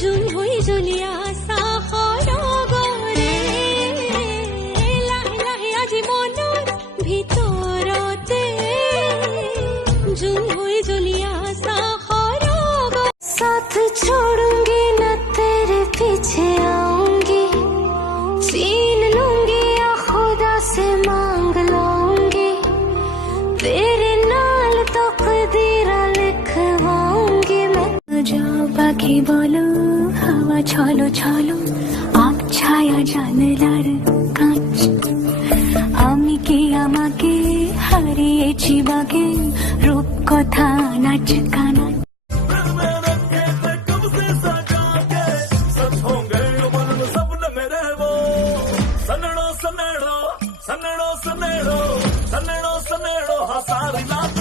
June হই জ্বলিয়া সাহর গরে লাহে লাহে আজি মনৰ ভিতৰতে জুন হই জ্বলিয়া সাহর साथ छोड़ूंगी न तेरे पीछे आऊंगी छीन लूंगी या खुदा से मांग लूंगी तेरे नाल तकदीरा लिखवाऊंगी मैं जाओ बाकी बोलो हवा छलो छलो आप छाया जानलार कांच आमी की आमाके हारिয়েছি বাগে রূপ কথা নাচ গান सन्नेड़ो सन्नेड़ो सन्नेड़ो सन्नेड़ो हाँ सारी रात